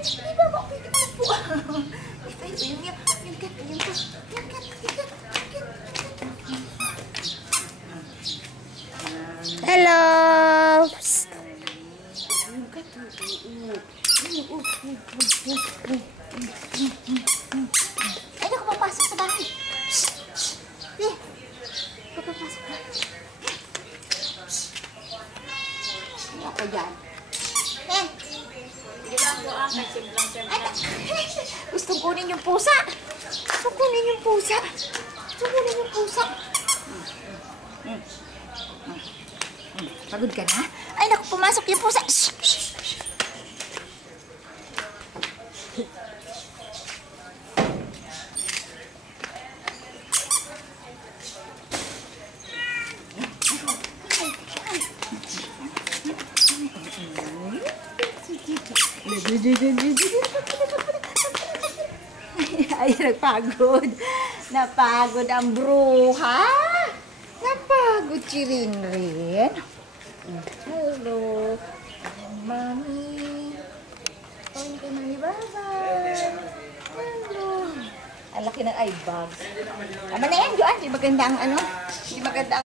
ibaba ko yung po. Yung kat. Hello! Yung kat, ay, naku, papasok sa bahay. Eh, papasok na. Ano ako dyan? Gustong kunin yung pusa. Pagod ka na? Ay, naku, pumasok yung pusa. Ay, nagpagod. Napagod ang bruha. Napagod si Rinrin. Hello. Mami. Tawin ka na ni Baba. Hello. Ang laki ng eye bags. Ama na yan, Joan. Di maganda ang ano? Di maganda ang